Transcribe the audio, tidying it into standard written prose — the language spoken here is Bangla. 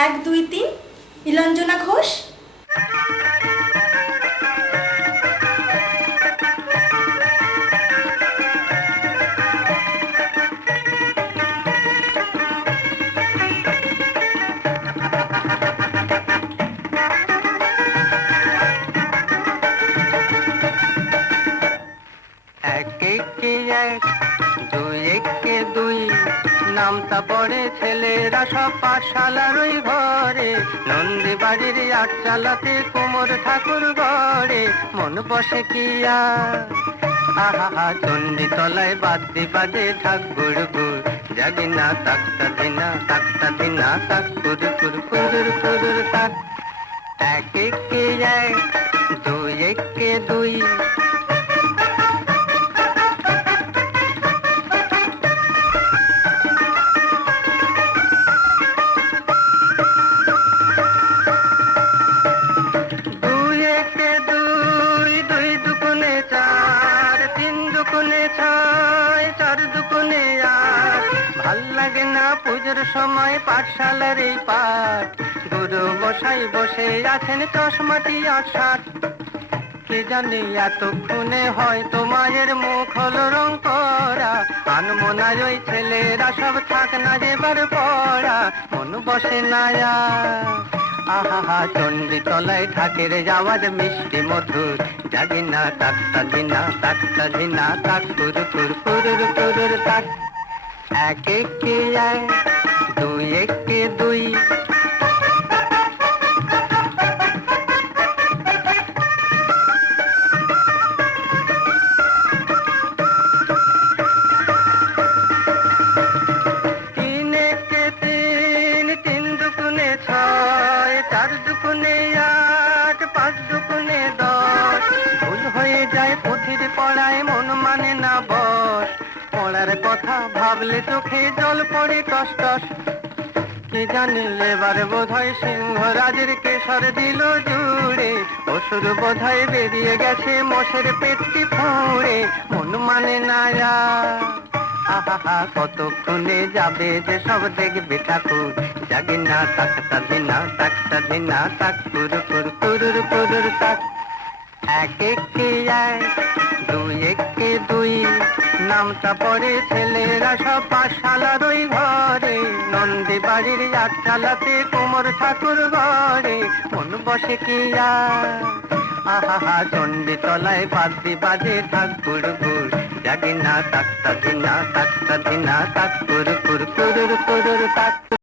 1 2 3 নীলাঞ্জনা ঘোষ। নামটা পড়ে ছেলেরা সব পাঠশালার ওই ঘরে, নন্দী বাড়ির আট চালাতে কুমোর ঠাকুর গড়ে মন বসে কি আর। আহা চণ্ডী তলায় বাদ্যি বাজে ঢাক গুড়গুড়, জাগি না তাকতা দিনা তাক কুরুর কুরুর কুরুর তাক। এক একে এক, দুই একে দুই, ভাল লাগে না পুজোর সময় পাঠশালার এই পাঠ, গুরু মশাই বসে আছেন চশমাটি আষাঢ়। কে জানে এতক্ষণে হয়তো মায়ের মুখ হলো রং করা, আনমনায় ওই ছেলেরা সব থাক না যেবার পড়া, মন বসে না আহা চণ্ডী তলায় ঠাকের যাওয়ার মিষ্টি মধুর, জাগি না তাকতা দিনা তাক কুরুর কুরুর কুরুর তাক। এক একে এক, দুই একে দুই, তিন একে তিন, তিন দুগুণে ছয়, চার দুগুণে আট, পাঁচ দুগুণে 10। ভুল হয়ে যায় পুঁথির পড়ায়, মন মানে না বস, পড়ার কথা ভাবলে চোখে জল পড়ে টস টস। কে জানে এবার বোধহয় সিংহরাজের কেশর দিল জুড়ে, অসুর বোধহয় বেরিয়ে গেছে মোষের পেটটি ফুঁড়ে, মন মানে না আহা কতক্ষণে যাবে যে সব দেখবে ঠাকুর, জাগি না তাকতা দিনা তাক কুরুর কুরুর কুরুর তাক। এক একে এক, দুই একে দুই, নামটা পড়ে ছেলেরা সব পাঠশালার ওই ঘরে, নন্দী বাড়ির আট চালাতে কুমোর ঠাকুর গড়ে মন বসে কি আর। আহা চণ্ডী তলায় বাদ্যি বাজে ঢাক গুড়গুড়, জাগি না তাকতা দিনা তাক কুরুর কুরুর কুরুর তাক।